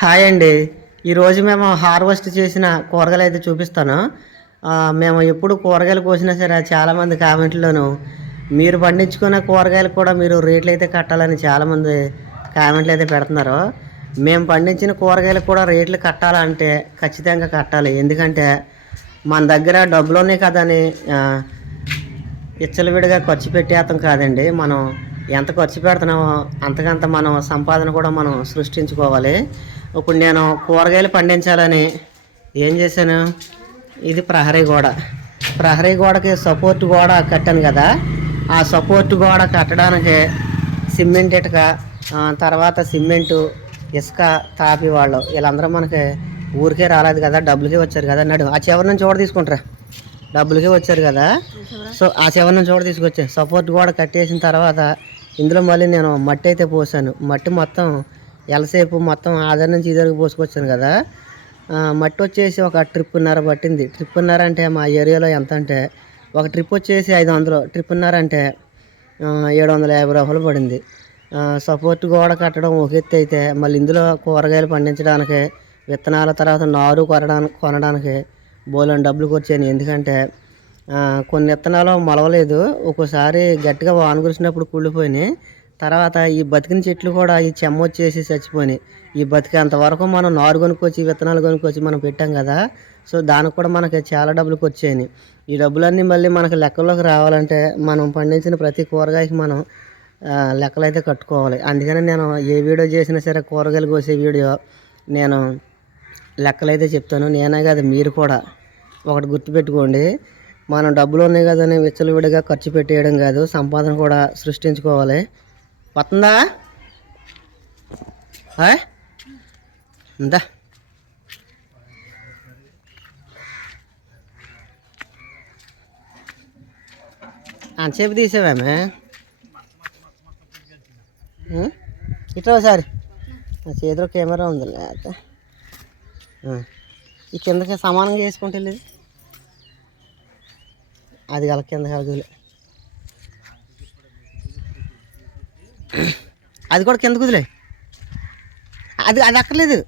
Hi అండి. ఈరోజు మేము హార్వెస్ట్ చేసిన కూరగాయలు అయితే చూపిస్తాను. మేము ఎప్పుడు కూరగాయలు కోసినా సరే చాలామంది కామెంట్లోను మీరు పండించుకున్న కూరగాయలు కూడా మీరు రేట్లు అయితే కట్టాలని చాలామంది కామెంట్లు అయితే పెడుతున్నారు. మేము పండించిన కూరగాయలు కూడా రేట్లు కట్టాలంటే ఖచ్చితంగా కట్టాలి. ఎందుకంటే మన దగ్గర డబ్బులు ఉన్నాయి కదా అని ఆ, ఖర్చు పెట్టేస్తాం కాదండి. మనం ఎంత ఖర్చు పెడుతున్నామో అంతకంత మనం సంపాదన కూడా మనం సృష్టించుకోవాలి. ఇప్పుడు నేను కూరగాయలు పండించాలని ఏం చేశాను? ఇది ప్రహరీ గోడ. ప్రహరీ గోడకి సపోర్ట్ గోడ కట్టాను కదా. ఆ సపోర్ట్ గోడ కట్టడానికి సిమెంట్ ఇటుక తర్వాత సిమెంటు ఇసుక తాపి వాళ్ళు. వీళ్ళందరూ మనకి ఊరికే రాలేదు కదా డబ్బులకే వచ్చారు కదా. నడు ఆ చివరి నుంచి చూడ తీసుకుంటారా? డబ్బులకే వచ్చారు కదా. సో ఆ చివరి నుంచి చూడ తీసుకొచ్చా సపోర్ట్ గోడ కట్టేసిన తర్వాత ఇందులో మళ్ళీ నేను మట్టి అయితే పోసాను. మట్టి మొత్తం ఎలసేపు మొత్తం ఆధార్ నుంచి ఇద్దరికి పోసుకొచ్చాను కదా మట్టి వచ్చేసి ఒక ట్రిప్పున్నర పట్టింది. ట్రిప్పున్నర అంటే మా ఏరియాలో ఎంత అంటే ఒక ట్రిప్ వచ్చేసి ఐదు వందలు. ట్రిప్పున్నర అంటే ఏడు వందల యాభై రూపాయలు పడింది. సపోర్ట్ గోడ కట్టడం ఒక ఎత్తు అయితే మళ్ళీ ఇందులో కూరగాయలు పండించడానికి విత్తనాల తర్వాత నారు కొనడానికి కొనడానికి బోలని డబ్బులు వచ్చాయి ఎందుకంటే కొన్ని విత్తనాలు మొలవలేదు. ఒక్కోసారి గట్టిగా వాన కురిసినప్పుడు కుళ్ళిపోయినాయి. తర్వాత ఈ బతికిన చెట్లు కూడా ఈ చెమ్మ వచ్చేసి చచ్చిపోయినాయి. ఈ బతికేంత అంతవరకు మనం నారు కొనుక్కొచ్చి విత్తనాలు కొనుక్కొచ్చి మనం పెట్టాం కదా సో దానికి కూడా మనకి చాలా డబ్బులకు వచ్చాయి ఈ డబ్బులన్నీ మళ్ళీ మనకి లెక్కల్లోకి రావాలంటే మనం పండించిన ప్రతి కూరగాయకి మనం లెక్కలు అయితే కట్టుకోవాలి. అందుకని నేను ఏ వీడియో చేసినా సరే కూరగాయలు కోసే వీడియో నేను లెక్కలు అయితే చెప్తాను. నేనే కాదు మీరు కూడా ఒకటి గుర్తుపెట్టుకోండి. మనం డబ్బులు ఉన్నాయి కదని విచ్చలవిడిగా ఖర్చు పెట్టేయడం కాదు సంపాదన కూడా సృష్టించుకోవాలి. వస్తుందా? ఆ? ఉందా? అంతసేపు తీసేవామే? ఇట్లా ఒకసారి. నా చేతిలో కెమెరా ఉంది లేకపోతే ఈ కిందకి సమానంగా చేసుకుంటే లేదు అది గల కింద కలగలే అది కూడా కింద కుదిలే అది అది అక్కర్లేదు.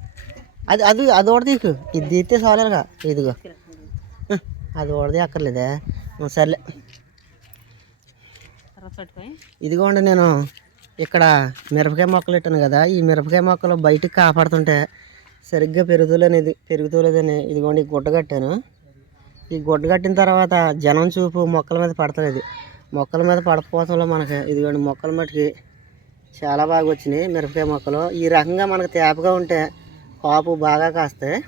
అది అది అది ఒకటి తీకు. ఇది తీస్తే చాలేరుగా. ఇదిగో. అది ఒకటి అక్కర్లేదే. సర్లే. ఇదిగోండి నేను ఇక్కడ మిరపకాయ మొక్కలు పెట్టాను కదా. ఈ మిరపకాయ మొక్కలు బయటికి కాపాడుతుంటే సరిగ్గా పెరుగుతలేనిది పెరుగుతలేదని ఇదిగోండి ఈ గుడ్డ కట్టాను. ఈ గుడ్డ కట్టిన తర్వాత జనం చూపు మొక్కల మీద పడతలేదు. మొక్కల మీద పడకపోవడంలో మనకి ఇదిగోండి మొక్కల మటుకి చాలా బాగా వచ్చినాయి మిరపకాయ మొక్కలు. ఈ రకంగా మనకు తేపగా ఉంటే కాపు బాగా కాస్తాయి.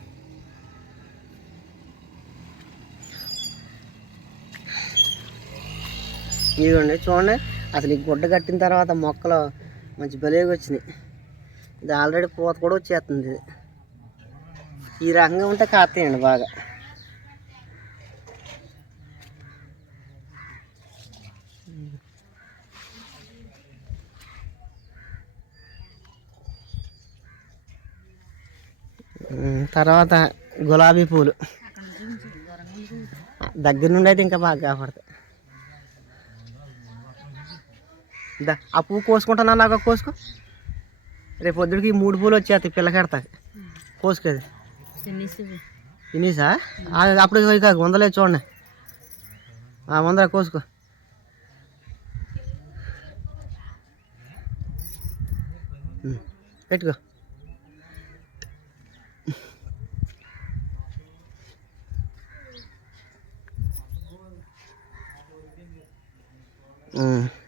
ఇదిగోండి చూడండి. అసలు ఈ గుడ్డ కట్టిన తర్వాత మొక్కలు మంచి బలేగా వచ్చినాయి. ఇది ఆల్రెడీ పూత కూడా వచ్చేస్తుంది ఇది. ఈ రకంగా ఉంటే కాస్తాయండి బాగా. తర్వాత గులాబీ పూలు. దగ్గర నుండి అయితే ఇంకా బాగా కాపాడతాయి. దా ఆ పువ్వు కోసుకుంటున్నా నాకు కోసుకో? రేపు పొద్దుడికి ఈ మూడు పూలు వచ్చేస్తాయి పిల్లకెడతాయి కోసుకోది. ఇనీసా? అప్పుడు కాదు వందలే చూడండి. ఆ వందల కోసుకో. పెట్టుకో. కరేపాకు.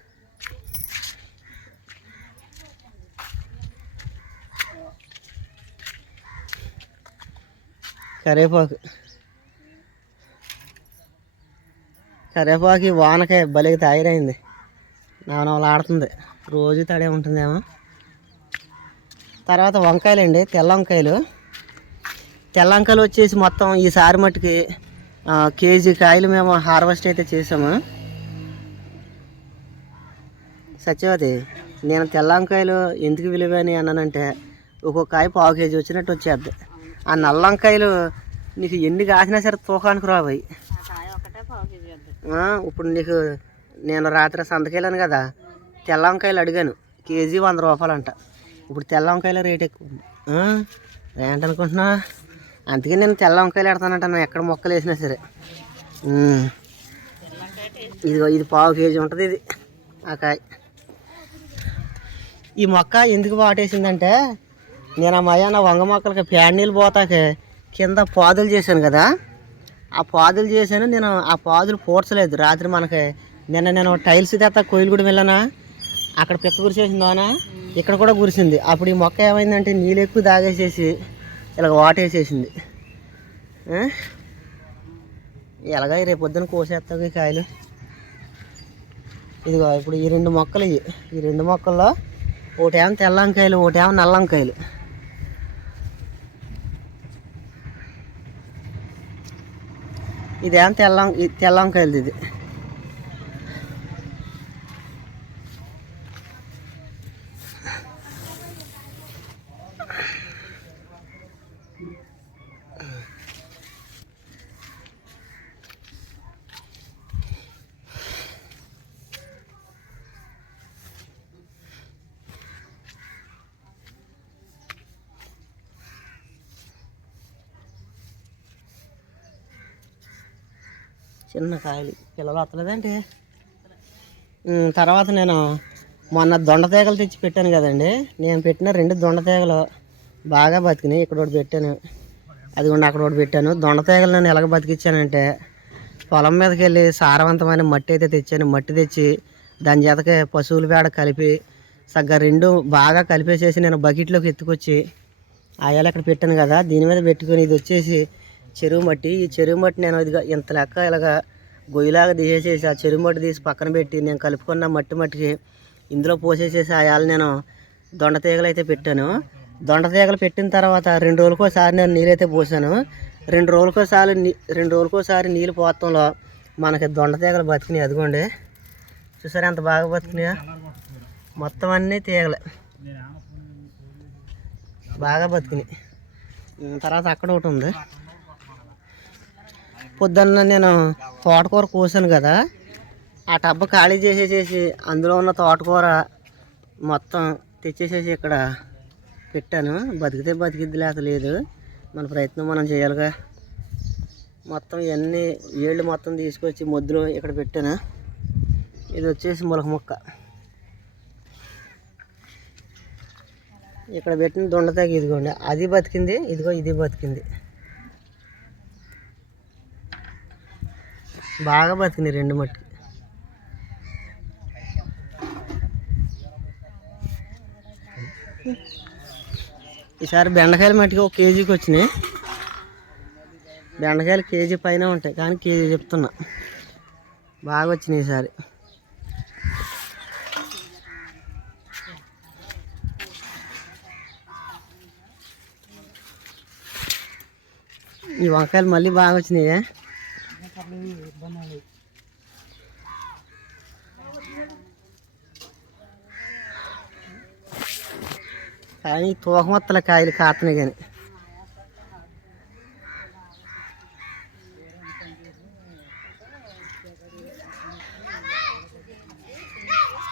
కరివేపాకు కరివేపాకు ఈ వానకాయ భలేగా తయారైంది నవనవలు ఆడుతుంది. రోజు తడే ఉంటుందేమో. తర్వాత వంకాయలు అండి తెల్ల వంకాయలు. తెల్ల వంకాయలు వచ్చేసి మొత్తం ఈసారి మట్టుకి కేజీ కాయలు మేము హార్వెస్ట్ అయితే చేసాము. సత్యవతి నేను తెల్ల వంకాయలు ఎందుకు విలువ అని అన్నానంటే ఒక్కొక్క కాయ పావు కేజీ వచ్చినట్టు వచ్చేద్ది. ఆ నల్ల వంకాయలు నీకు ఎన్ని కాసినా సరే తూకానికి రావాయి ఇప్పుడు నీకు నేను రాత్రి సంతకెళ్ళాను కదా తెల్ల వంకాయలు అడిగాను కేజీ వంద రూపాయలు అంట ఇప్పుడు తెల్లంకాయల రేట్ ఎక్కువ ఏంటనుకుంటున్నా? అందుకే నేను తెల్ల వంకాయలు పెడతానంటాను ఎక్కడ మొక్కలు వేసినా సరే. ఇది ఇది పావు కేజీ ఉంటుంది ఇది ఆ కాయ. ఈ మొక్క ఎందుకు వాటేసిందంటే నేను ఆ మయాన వంగ మొక్కలకి ప్యాడ్ నీళ్ళు పోతాకే కింద పాదులు చేశాను కదా. ఆ పాదులు చేశాను నేను ఆ పాదులు పూడ్చలేదు. రాత్రి మనకి నిన్న నేను టైల్స్ తెత్త కోయిలు కూడా వెళ్ళానా. అక్కడ పిత్త గురిసేసిందోనా ఇక్కడ కూడా కురిసింది అప్పుడు ఈ మొక్క ఏమైందంటే నీళ్ళు ఎక్కువ తాగేసేసి ఇలా వాటేసేసింది. ఆ? ఎలాగ రేపు పొద్దున కోసేస్తావు ఈ కాయలు. ఇదిగో ఇప్పుడు ఈ రెండు మొక్కలు ఇవి ఈ రెండు మొక్కల్లో ఒకటేమో తెల్ల వంకాయలు ఒకటేమో నల్ల వంకాయలు ఇదేమో తెల్ల వం- ఇది చిన్న కాయలు. పిల్లలు వస్తలేదండి తర్వాత నేను మొన్న దొండతీగలు తెచ్చి పెట్టాను కదండి. నేను పెట్టిన రెండు దొండతీగలు బాగా బతికినాయి. ఇక్కడ ఒకటి పెట్టాను. అది కూడా అక్కడ ఒకటి పెట్టాను. దొండతీగలు నేను ఎలాగ బతికిచ్చానంటే పొలం మీదకి వెళ్ళి సారవంతమైన మట్టి అయితే తెచ్చాను. మట్టి తెచ్చి దాని చేతకి పశువుల పేడ కలిపి సగ్గా రెండు బాగా కలిపేసేసి నేను బకెట్లోకి ఎత్తుకొచ్చి ఆయాలు అక్కడ పెట్టాను కదా దీని మీద పెట్టుకొని ఇది వచ్చేసి చెరువు మట్టి ఈ చెరువు మట్టి నేను ఇదిగా ఇంత లెక్క ఇలాగా గొయ్యిలాగా తీసేసేసి ఆ చెరువు మట్టి తీసి పక్కన పెట్టి నేను కలుపుకున్న మట్టి మట్టికి ఇందులో పోసేసేసి ఆయాలు నేను దొండ తీగలు అయితే పెట్టాను. దొండ తీగలు పెట్టిన తర్వాత రెండు రోజులకోసారి నేను నీరైతే పోసాను. రెండు రోజులకోసారి నీ రెండు రోజులకోసారి నీళ్ళు పోతంలో మనకి దొండ తీగలు బతికినాయి. అదిగోండి. చూసారా ఎంత బాగా బతికినాయా? మొత్తం అన్నీ తీగలే. బాగా బతికినాయి. తర్వాత అక్కడ ఒకటి ఉంది. పొద్దున్న నేను తోటకూర కోసాను కదా ఆ టబ్బ ఖాళీ చేసేసేసి అందులో ఉన్న తోటకూర మొత్తం తెచ్చేసేసి ఇక్కడ పెట్టాను. బతికితే బతికిద్ది లేక లేదు. మన ప్రయత్నం మనం చేయాలిగా. మొత్తం ఇవన్నీ ఏళ్ళు మొత్తం తీసుకొచ్చి మొద్దులో ఇక్కడ పెట్టాను. ఇది వచ్చేసి మొలక మొక్క. ఇక్కడ పెట్టిన దొండతాకి ఇదిగోండి. అది బతికింది ఇదిగో ఇది బతికింది. బాగా బతికినాయి రెండు మట్టి ఈసారి బెండకాయలు మట్టికి ఒక కేజీకి వచ్చినాయి. బెండకాయలు కేజీ పైన ఉంటాయి కానీ కేజీ చెప్తున్నా. బాగా వచ్చినాయి ఈసారి. ఈ వంకాయలు మళ్ళీ బాగా వచ్చినాయే. కానీ తూకమత్తల కాయలు కాతున్నాయి కానీ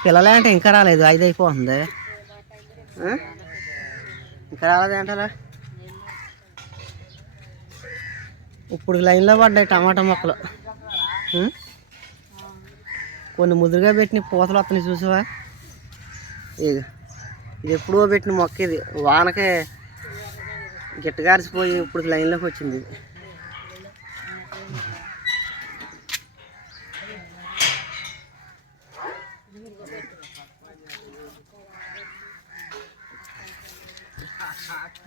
పిల్లలే అంటే ఇంకా రాలేదు ఐదు అయిపోతుంది ఆ? ఇంకా రాలేదు అంటారా ఇప్పుడు లైన్లో పడ్డాయి టమాటా మొక్కలు. కొన్ని ముదురుగా పెట్టిన పూతలు వస్తున్నాయి చూసావా? ఇది ఇది ఎప్పుడో పెట్టిన మొక్క ఇది. వానకే గిట్టగారిసిపోయి ఇప్పుడు లైన్లోకి వచ్చింది ఇది.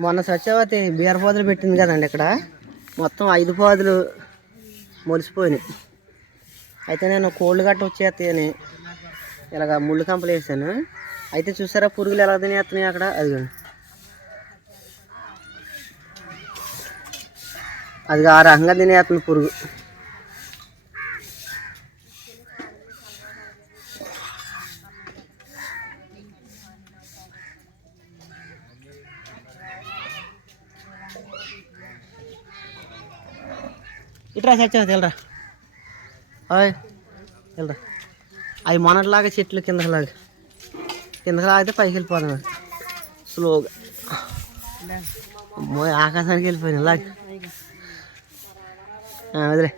మొన్న సత్యవతి బీరపోతలు పెట్టింది కదండి ఇక్కడ? మొత్తం ఐదు పాదులు మొలిసిపోయినాయి. అయితే నేను కోళ్ళు గట్ట వచ్చేస్తాయని ఇలాగ ముళ్ళు కంపలు వేసాను. అయితే చూసారా పురుగులు ఎలా తినేస్తున్నాయి అక్కడ? అది అది ఆ రకంగా తినేస్తుంది పురుగు. ఇట్రా సత్యం తెలరా తెలరా అవి మొన్నట్లాగా చెట్లు కిందకి లాగా. కిందకి లాగితే పైకి వెళ్ళిపోతాం స్లోగా. అమ్మో ఆకాశానికి వెళ్ళిపోయినా లాగా. ఆ, వదిలే.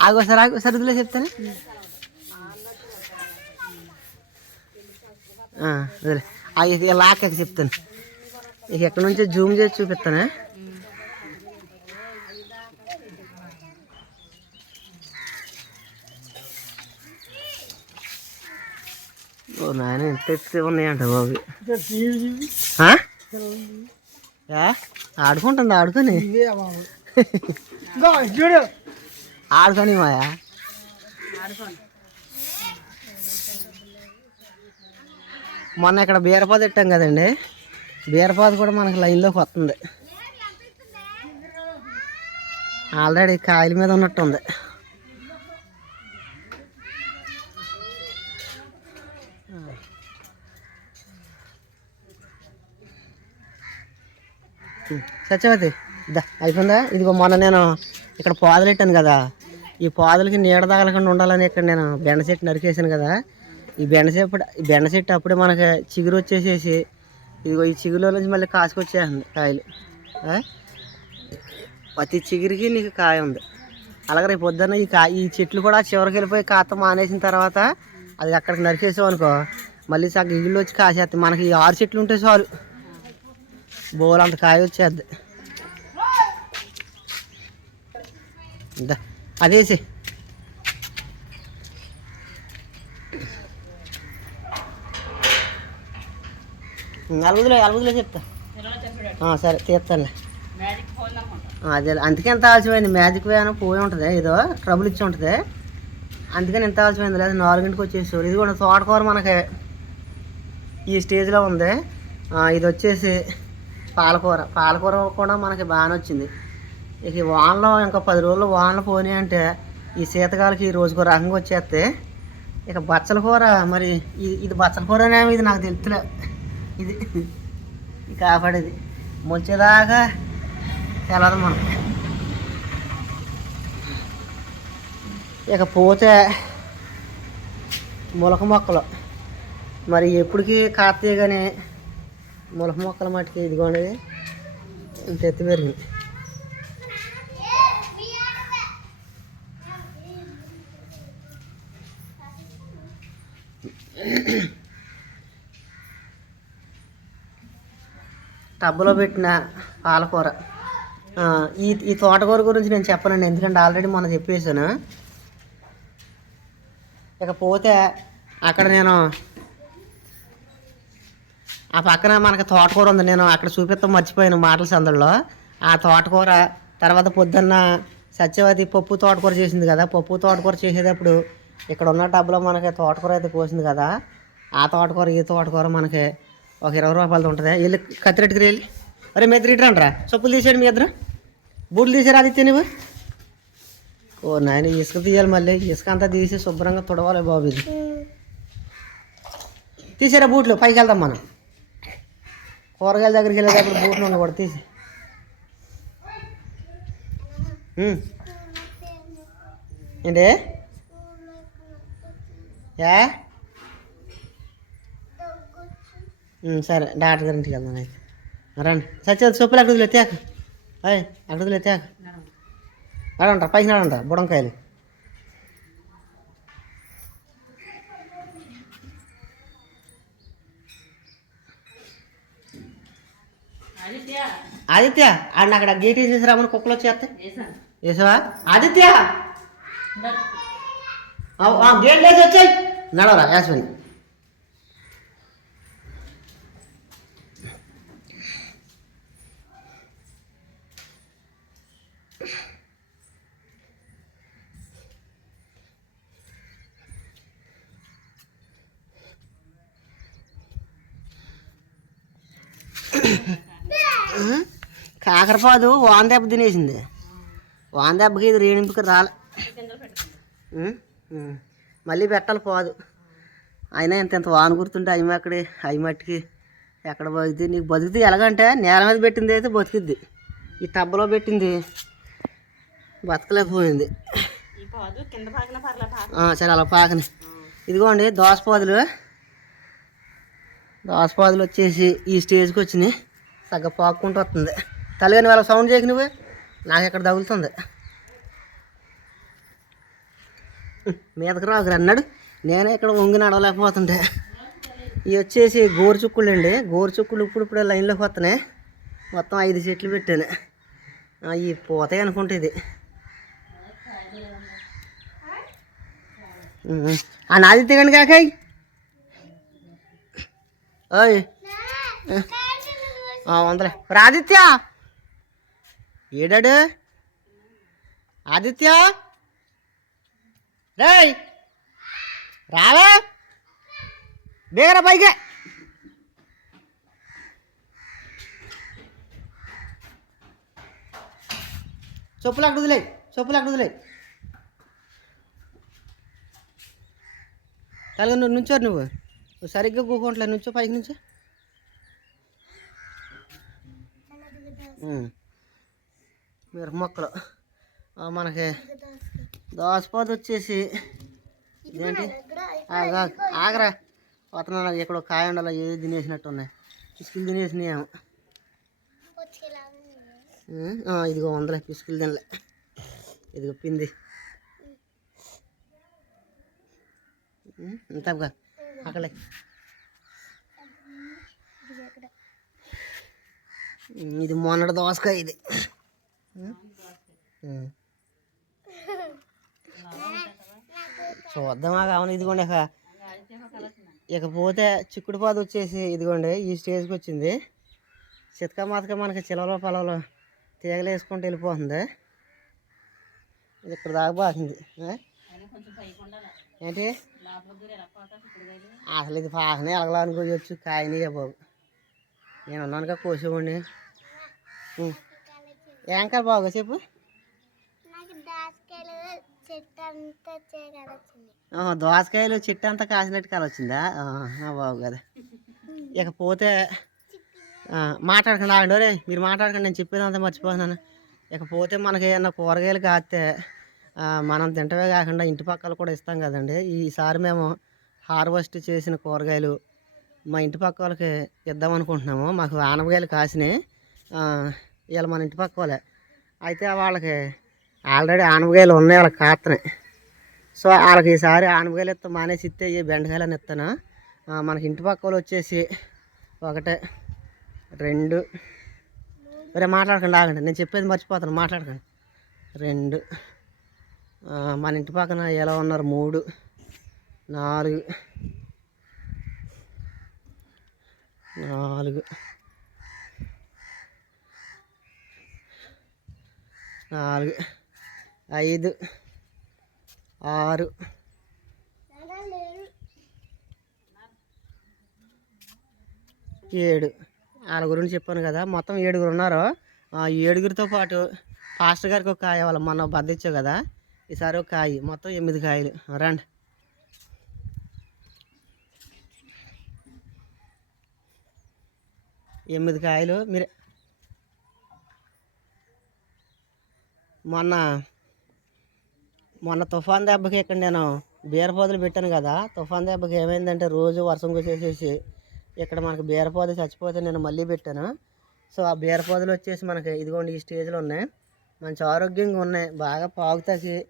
ఆగు సార్ వదిలే చెప్తాను. ఆ, వదిలే. ఆ, ఇక చెప్తాను. ఇక ఎక్కడి నుంచో జూమ్ చేసి చూపిస్తాను ఓ ఎత్తే ఉన్నాయంట బాబు? ఆడుకుంటుంది ఆడుకొని చూడు. ఆడుకొని మాయా మొన్న ఇక్కడ బీరపాదు పెట్టాం కదండి. బీరపాదు కూడా మనకి లైన్లోకి వస్తుంది. ఆల్రెడీ కాయల మీద ఉన్నట్టుంది. సత్యవతి దా అయిపోయిందా? ఇదిగో మొన్న నేను ఇక్కడ పాదలెట్టాను పెట్టాను కదా. ఈ పాదలకి నీడ తగలకుండా ఉండాలని ఇక్కడ నేను బెండ చెట్టు నరికేసాను కదా. ఈ బెండ చెట్టు ఈ బెండ చెట్టు అప్పుడే మనకి చిగురు వచ్చేసేసి ఇదిగో ఈ చిగురులో నుంచి మళ్ళీ కాసుకొచ్చేస్తుంది కాయలు. ప్రతి చిగురికి నీకు కాయ ఉంది. అలాగే రేపు పొద్దున్న ఈ కా ఈ చెట్లు కూడా చివరికి వెళ్ళిపోయి కాత మానేసిన తర్వాత అది అక్కడికి నరికేసాం అనుకో మళ్ళీ సగం ఇల్లు వచ్చి కాసేస్తాయి మనకి ఈ ఆరు చెట్లు ఉంటే చాలు. బోల్ అంత కాయ వచ్చేద్ది అదేసి అలుగుదులే అలుగుదులే చెప్తా. సరే తీస్తానులే. ఆ, అదే అందుకే ఎంత ఆలస్యమైంది మ్యాజిక్ వేన పోయి ఉంటుంది ఏదో ట్రబుల్ ఇచ్చి ఉంటుంది. అందుకని ఎంత ఆలస్యమైంది లేదా నాలుగింటికి వచ్చేసారు ఇది కూడా తోటకూర మనకి. ఈ స్టేజ్లో ఉంది. ఇది వచ్చేసి పాలకూర. పాలకూర కూడా మనకి బాగానే వచ్చింది. ఇక ఈ వానలో ఇంకా పది రోజులు వానలు పోనీ అంటే ఈ శీతకాలకి ఈ రోజుకో రకంగా వచ్చేస్తే ఇక బచ్చల కూర మరి ఇది ఇది బచ్చల కూరనేమో ఇది నాకు తెలుతులే ఇది కాపాడేది. ముంచేదాకా తెలదు మనం. ఇక పోతే మొలక మొక్కలు. మరి ఎప్పటికీ కాస్తాయి కానీ మొలక మొక్కల మట్టుకి ఇదిగోండి ఇంత ఎత్తు పెరిగింది. టబ్బులో పెట్టిన పాలకూర. ఈ ఈ తోటకూర గురించి నేను చెప్పనండి ఎందుకంటే ఆల్రెడీ మొన్న చెప్పేశాను. ఇకపోతే అక్కడ నేను ఆ పక్కన మనకి తోటకూర ఉంది. నేను అక్కడ చూపిస్తాం మర్చిపోయాను మాటల సందడిలో. ఆ తోటకూర తర్వాత పొద్దున్న సత్యవతి పప్పు తోటకూర చేసింది కదా. పప్పు తోటకూర చేసేటప్పుడు ఇక్కడ ఉన్న టబ్లో మనకి తోటకూర అయితే పోసింది కదా. ఆ తోటకూర ఈ తోటకూర మనకి ఒక ఇరవై రూపాయలది ఉంటుంది. వెళ్ళి కత్తిరెట్టుకు వెళ్ళి. అరే మీ ఇద్దరు రా చెప్పులు తీసాడు మీ ఇద్దరు. బూట్లు తీసారు ఆదిత్య నువ్వు ఓ నాయన ఇసుక తీయాలి మళ్ళీ. ఇసుక అంతా తీసి శుభ్రంగా తుడవాలి బాబు ఇది. తీసారా బూట్లు. పైకి వెళ్దాం మనం. కూరగాయల దగ్గరికి వెళ్ళేటప్పుడు బూట్లు ఉండకూడదు తీసి ఉమ్. ఏంటి యా ఉమ్, సరే డాక్టర్ గారింటికి వెళ్దాం అయితే రండి సత్య సొప్పులు అక్కడ వదిలే తేక అయ్ అక్కడ వదిలే తేక నడంట పైకి నడంట బుడంకాయలు ఆదిత్య. ఆడిని అక్కడ గేట్ వేసేసి రామని కుక్కలు వచ్చేస్తాయి వేసావా? ఆదిత్య! గేట్ వేసి వచ్చాయి. నడవరా యాస్మిన్. కాకరపాదు వాన దెబ్బ తినేసింది. వాన దెబ్బకి ఇది రేణింపుకి రాలే. మళ్ళీ పెట్టాలి పోదు. అయినా ఇంత ఇంత వాన గుర్తుంటే అవి అక్కడే అవి మట్టికి ఎక్కడ బతుకుతుంది నీకు బతుకుతుంది ఎలాగంటే నేల మీద పెట్టింది అయితే బతుకుద్ది. ఈ టబ్బలో పెట్టింది. బతకలేకపోయింది. సరే అలా పాకని. ఇదిగోండి దోసపాదులు దోసపాదులు వచ్చేసి ఈ స్టేజ్కి వచ్చినాయి. సగ్గ పాక్కుంటూ వస్తుంది. తలగని వాళ్ళ సౌండ్ చేయకు నువ్వే? నాకు ఇక్కడ తగులుతుంది? మీదకి రాకు అన్నాడు. నేనే ఇక్కడ వంగి నడవలేకపోతుంటే. ఇవి వచ్చేసి గోరుచుక్కులు అండి. గోరుచుక్కులు ఇప్పుడు ఇప్పుడు లైన్లోకి వస్తున్నాయి. మొత్తం ఐదు చెట్లు పెట్టాను. అవి పోతాయి అనుకుంటే ఇది. ఆ నాది తిగండి కాకాయ్. ఓయ్. వందలే. రాదిత్య! ఏడాడు? ఆదిత్య? రేయ్! రావే? బేగరా పైకి. చెప్పులు అక్కడ వదిలే చెప్పులు అక్కడ వదిలే తలగా నువ్వు నుంచారు నువ్వు. నువ్వు సరిగ్గా కూకుంటలే నుంచో పైకి నుంచో. మిరప మొక్కలు. మనకి దోసపాదు వచ్చేసి ఇదేంటి? ఆగరా. వతనాలు ఎక్కడో కాయ ఉండాలి ఏది తినేసినట్టు ఉన్నాయి పిసుకులు తినేసినాయేమో. ఇదిగో వందలే పిసుకులు తినలే. ఇదిగో పింది ఇంతగా అక్కడే ఇది మొన్నటి దోసకాయ ఇది. చూద్దామా కావాలి ఇదిగోండి ఇక ఇకపోతే చిక్కుడు పాదు వచ్చేసి ఇదిగోండి ఈ స్టేజ్కి వచ్చింది. చితక మాతక మనకి చిలవలో పొలంలో తీగలు వేసుకుంటూ వెళ్ళిపోతుంది. ఇది ఇక్కడ దాకా బాగుంది ఏంటి? అసలు ఇది పాకనే ఎలగలని కోయొచ్చు కాయని బాబు నేను ఉన్నాను కోసేవాడిని. కాదు బాగా చెప్పు. దాసకాయలు చెట్టు అంతా కాసినట్టు కాల వచ్చిందా? బాగు కదా. ఇకపోతే ఆ, మాట్లాడకండి ఆగండి మీరు మాట్లాడకండి నేను చెప్పేది అంతా మర్చిపోతున్నాను ఇకపోతే మనకి ఏమన్నా కూరగాయలు కాస్తే మనం తింటవే కాకుండా ఇంటి పక్కల కూడా ఇస్తాం కదండి. ఈసారి మేము హార్వెస్ట్ చేసిన కూరగాయలు మా ఇంటి పక్క వాళ్ళకి ఇద్దాం అనుకుంటున్నాము. మాకు ఆనపకాయలు కాసినాయి. వీళ్ళ మన ఇంటి పక్క వాళ్ళే. అయితే వాళ్ళకి ఆల్రెడీ ఆనపకాయలు ఉన్నాయి వాళ్ళకి కాస్తున్నాయి సో వాళ్ళకి ఈసారి ఆనపకాయలు ఇస్తాం మానేసి ఇస్తే ఈ బెండకాయలు అని ఇస్తాను మనకి ఇంటి పక్క వాళ్ళు వచ్చేసి ఒకటే రెండు. వేరే మాట్లాడకండి ఆగండి. నేను చెప్పేది మర్చిపోతాను మాట్లాడకండి. రెండు. మన ఇంటి పక్కన ఎలా ఉన్నారు? మూడు నాలుగు నాలుగు. నాలుగు ఐదు ఆరు. ఏడు. వాళ్ళ గురించి చెప్పాను కదా మొత్తం ఏడుగురు ఉన్నారు? ఆ ఏడుగురితో పాటు పాస్టర్ గారికి ఒక కాయ వాళ్ళ మొన్న బద్దిచ్చావు కదా? ఈసారి ఒక కాయ మొత్తం ఎనిమిది కాయలు. రండి. ఎనిమిది కాయలు మీరు మొన్న మొన్న తుఫాన్ దెబ్బకి ఇక్కడ నేను బీరపోదలు పెట్టాను కదా తుఫాన్ దెబ్బకి ఏమైందంటే రోజు వర్షం కుసేసేసి ఇక్కడ మనకి బీరపోద చచ్చిపోతే నేను మళ్ళీ పెట్టాను. సో ఆ బీరపోదలు వచ్చేసి మనకి ఇదిగోండి ఈ స్టేజ్లో ఉన్నాయి. మంచి ఆరోగ్యంగా ఉన్నాయి. బాగా పాగుతాకి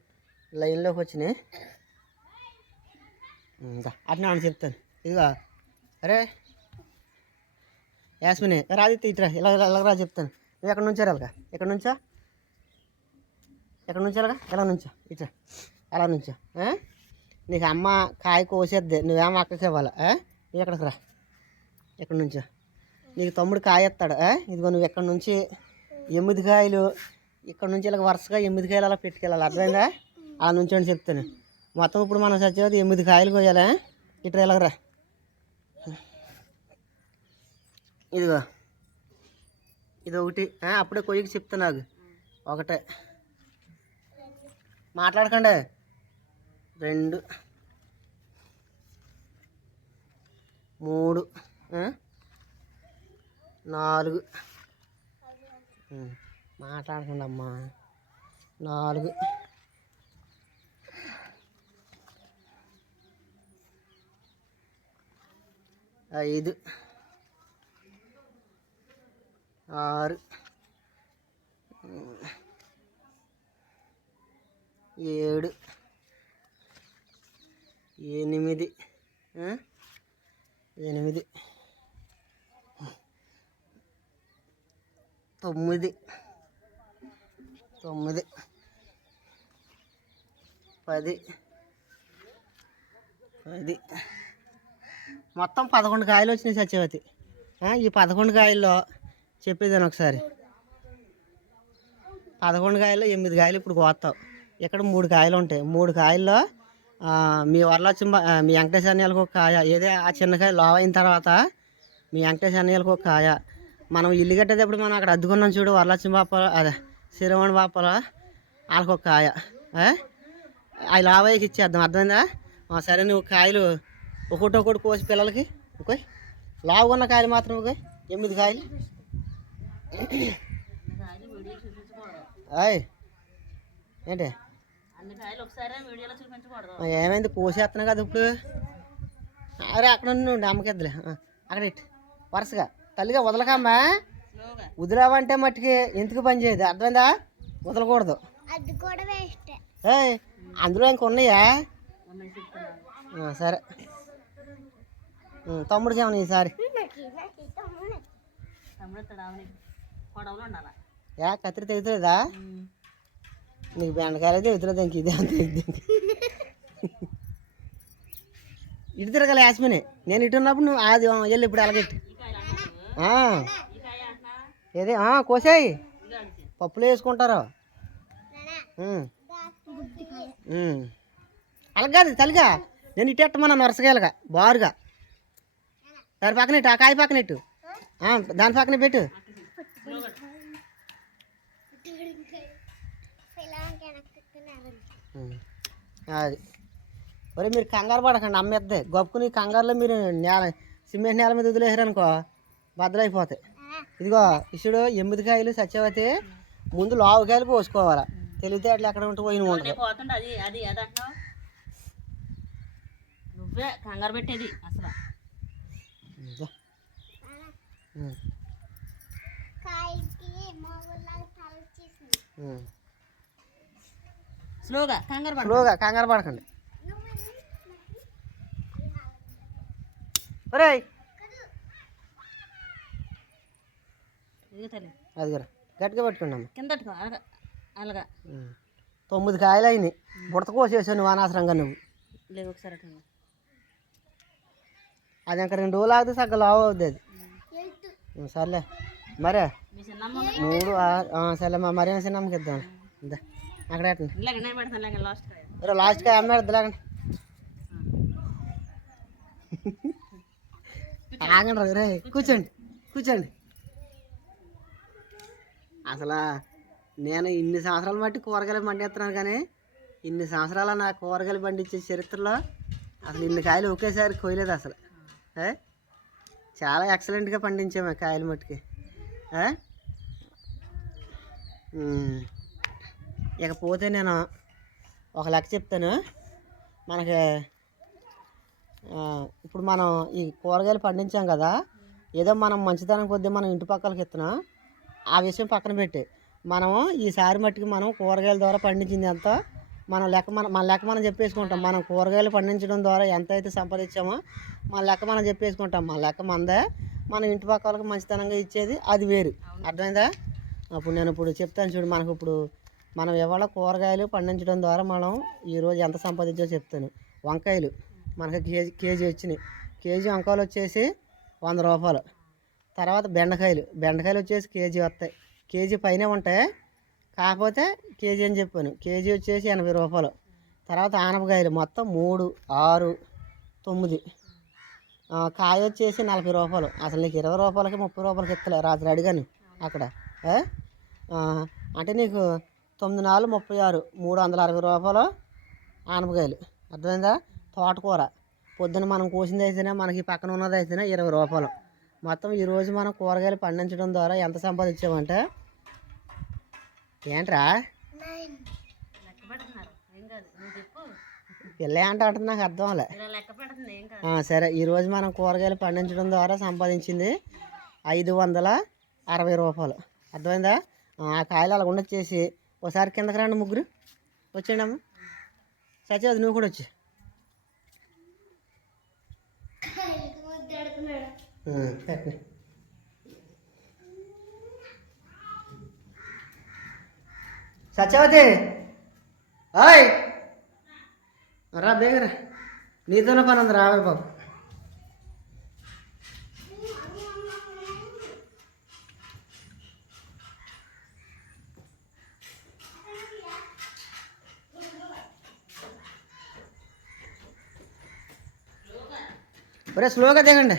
లైన్లోకి వచ్చినాయి. ఇంకా అట్లా అని చెప్తాను. ఇదిగో అరే యాస్మిని రాదిత్య ఇట్రా ఇలా ఇలా రా చెప్తాను. నువ్వు ఎక్కడి నుంచో వెళ్ళగా ఎక్కడి నుంచా? ఎక్కడి నుంచో వెళ్ళగా ఎలా నుంచో? ఇట్రా ఎలా నుంచో? నీకు అమ్మ కాయ కోసేద్ది. నువ్వేమో అక్కకి ఇవ్వాలి? నువ్వు ఎక్కడికి రా? ఎక్కడి నుంచో? నీకు తమ్ముడు కాయ ఎత్తాడు ఇదిగో నువ్వు ఎక్కడి నుంచి? ఎనిమిది కాయలు. ఇక్కడ నుంచి ఇలా వరుసగా ఎనిమిది కాయలు అలా పెట్టుకెళ్ళాలి. అర్థమైందా? అలా నుంచోని చెప్తాను. మొత్తం ఇప్పుడు మనం సచ్చేది ఎనిమిది కాయలు కోయాలా? ఇట్లా ఇలాగరా ఇదిగో. ఇది ఒకటి అప్పుడే కొయ్యకి చెప్తా నాకు. ఒకటే. మాట్లాడకండి. రెండు మూడు నాలుగు మాట్లాడకండి అమ్మా నాలుగు ఐదు ఆరు ఏడు. ఎనిమిది. ఎనిమిది. తొమ్మిది. తొమ్మిది. పది. పది. మొత్తం పదకొండు కాయలు వచ్చినాయి సత్యవతి. ఈ పదకొండు కాయల్లో చెప్పేదాను ఒకసారి. పదకొండు కాయల్లో ఎనిమిది కాయలు ఇప్పుడు కోస్తావు ఇక్కడ మూడు కాయలు ఉంటాయి. మూడు కాయల్లో మీ వరలక్ష్మి మీ వెంకటేశ్ అన్నయ్యలకు ఒక కాయ. ఏదే ఆ చిన్న కాయ లావ్ అయిన తర్వాత మీ వెంకటేశ్ అన్నయ్యలకు ఒక కాయ. మనం ఇల్లు కట్టేటప్పుడు మనం అక్కడ అద్దుకున్నాం చూడు వరలక్ష్మి బాపల అదే శ్రీరమణ బాపల వాళ్ళకి ఒక కాయ? అవి లావయ్యకి ఇచ్చేద్దాం. అర్థమైందా? సరే నువ్వు కాయలు ఒకటి ఒకటి కోసి పిల్లలకి ఓకే? లావుగా ఉన్న కాయలు మాత్రం ఓకే? ఎనిమిది కాయలు? అయ్ ఏంటి? ఏమైంది? కోసేస్తున్నా కదా ఇప్పుడు? అరే అక్కడ నుండి అమ్మకిద్దులే. ఆ, అక్కడ ఇటు వరుసగా. తల్లిగా వదలకమ్మా. స్లోగా. వదిలావంటే మట్టుకి ఎందుకు పని చేయదు? అర్థమైందా? వదలకూడదు. అది కూడా వేస్ట్. ఏయ్ అందులో ఇంక ఉన్నాయా? సరే. ఈసారి? తమ్ముడు పొడవులు ఉండాలా? యా కత్తిరి తెగుతుందా నీకు బెండకాయలు అయితే ఎదురుదా ఇంక ఇదే అంత ఇటు తిరగల యాస్మినే. నేను ఇటు ఉన్నప్పుడు నువ్వు అది వెళ్ళి ఇప్పుడు అలాగెట్టు. ఏదే? కోసాయి. పప్పులో వేసుకుంటారు. ఉం. ఉం. తల్లిగా నేను ఇటు ఎట్టమన్నాను వరుసగాయలుగా బారుగా. దాని పక్కన ఇటు ఆ కాయ పక్కన ఇటు. దాని పక్కన పెట్టు. అది. ఒరే మీరు కంగారు పడకండి అమ్మేద్దే. గొప్పని కంగారులో మీరు నేల సిమెంట్ నేల మీద వదిలేసారనుకో బద్దలైపోతాయి. ఇదిగో ఇసుడు ఎనిమిది కాయలు సత్యవతి ముందు లావు కాయలు కోసుకోవాలి తెలివితేటలు ఎక్కడ ఉంటే పోయిన నువ్వే కంగారు పెట్టేది అసలు. ఇదిగో. స్లోగా కంగారు పడ స్లోగా కంగారు పడకండి. ఒరేయ్. ఇది తల్లి అదిగో గట్టిగా పట్టుకోండి అమ్మ. కింద అలాగా. తొమ్మిది కాయలు అయినాయి. బుడత కోసేసావు నువ్వు అనవసరంగా నువ్వు. లేదు ఒకసారి అది ఇంకా రెండు రోజులు ఆగితే సగ్గ లావు అవుద్ది అది. సర్లే. మరే. మూడు సర్లే మా మరీ చిన్నమ్మకి ఇద్దాం. ఇద్దా అక్కడ పెట్టండి లాస్ట్ కాయ లాగండి ఆగండి రే కూర్చోండి కూర్చోండి. అసలు నేను ఇన్ని సంవత్సరాలు బట్టి కూరగాయలు పండిస్తున్నాను కానీ ఇన్ని సంవత్సరాల నా కూరగాయలు పండించే చరిత్రలో అసలు ఇన్ని కాయలు ఒకేసారి కోయలేదు అసలు? చాలా ఎక్సలెంట్గా పండించాము కాయలు మట్టుకి. ఇకపోతే నేను ఒక లెక్క చెప్తాను. మనకి ఇప్పుడు మనం ఈ కూరగాయలు పండించాం కదా ఏదో మనం మంచితనం కొద్దీ మనం ఇంటి పక్కలకి ఇస్తున్నాం ఆ విషయం పక్కన పెట్టి. మనం ఈసారి మట్టుకు మనం కూరగాయల ద్వారా పండించింది ఎంత మనం లెక్క మన మన లెక్క మనం చెప్పేసుకుంటాం. మనం కూరగాయలు పండించడం ద్వారా ఎంత అయితే సంపాదించామో మన లెక్క మనం చెప్పేసుకుంటాం. మన లెక్క మందే మనం ఇంటి పక్క వాళ్ళకి మంచితనంగా ఇచ్చేది అది వేరు. అర్థమైందా? అప్పుడు నేను ఇప్పుడు చెప్తాను చూడు మనకు ఇప్పుడు మనం ఇవాళ కూరగాయలు పండించడం ద్వారా మనం ఈరోజు ఎంత సంపాదించో చెప్తాను. వంకాయలు మనకి కేజీ కేజీ వచ్చినాయి. కేజీ వంకాయలు వచ్చేసి వంద రూపాయలు. తర్వాత బెండకాయలు. బెండకాయలు వచ్చేసి కేజీ వస్తాయి. కేజీ పైనే ఉంటాయి. కాకపోతే కేజీ అని చెప్పాను. కేజీ వచ్చేసి ఎనభై రూపాయలు. తర్వాత ఆనపకాయలు మొత్తం మూడు ఆరు తొమ్మిది. కాయ వచ్చేసి నలభై రూపాయలు. అసలు నీకు ఇరవై రూపాయలకి ముప్పై రూపాయలకి ఇస్తలే. రాత్రి అడిగాను అక్కడ. అంటే నీకు తొమ్మిది నాలుగు ముప్పై ఆరు మూడు వందల అరవై రూపాయలు ఆనపకాయలు. అర్థమైందా? తోటకూర. పొద్దున మనం కోసింది అయితేనే మనకి పక్కన ఉన్నది అయితేనే ఇరవై రూపాయలు. మొత్తం ఈరోజు మనం కూరగాయలు పండించడం ద్వారా ఎంత సంపాదించామంటే? ఏంట్రా? పిల్ల అంటే అంటే నాకు అర్థం అవ్వలే. సరే ఈరోజు మనం కూరగాయలు పండించడం ద్వారా సంపాదించింది ఐదు వందల అరవై రూపాయలు. అర్థమైందా? ఆ కాయలు అలా ఉండొచ్చేసి ఓసారి కిందకి రండి ముగ్గురు. వచ్చేయండి అమ్మ అది నువ్వు కూడా వచ్చి. పెట్టండి సత్యవతి. ఓయ్. రా బేగరా. నీతోనే పని ఉంది రావే బాబు. ఒరే స్లోగా దిగండి.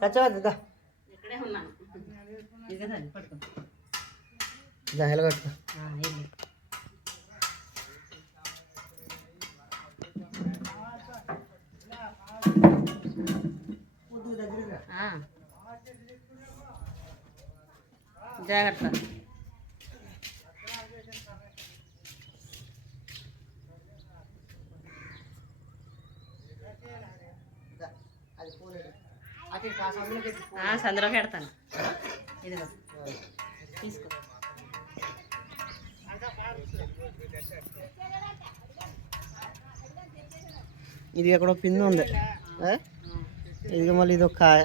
సత్యవతి దా ఇక్కడే ఉన్నాను. ఇదిగోదండి పట్టుకో. దా ఎలగొట్టుకో ఆ, వెళ్ళు. ఆ. జాగ్రత్త. సందులో పెడతాను. ఇదిగో. తీసుకో. ఇది ఎక్కడో పిండి ఉంది. ఇది మళ్ళీ ఇది ఒక కాయ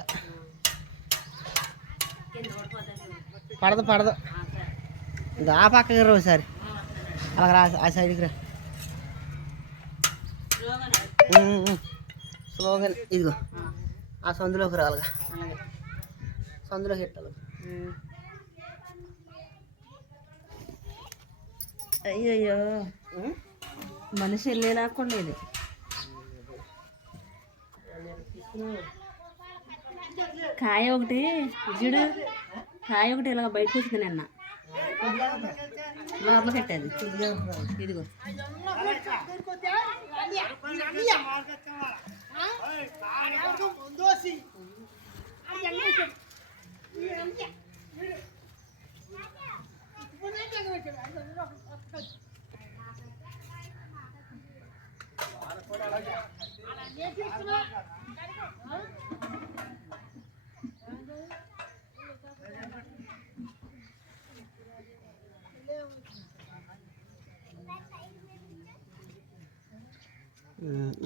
కింద ఓడిపోతుంది పడదు పడదు. ఇది ఆ పక్కకి రా ఒకసారి. అలా రా ఆ సైడ్కి రా. ఉమ్, ఉమ్, ఉమ్. స్లోగా ఇదిగో. ఆ సందులోకి రాలుగా అలాగే. సందులోకి ఎట్టాలి. అయ్యయ్యో? మనిషి వెళ్ళేలాకుండా ఇది. కాయ ఒకటి చూడు. కాయ ఒకటి ఇలా బయటకు వచ్చింది నిన్న లోపల పెట్టేది ఇదిగో ఉమ్,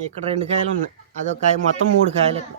ఇక్కడ రెండు కాయలు ఉన్నాయి. అదొక కాయ మొత్తం మూడు కాయలు ఇక్కడ.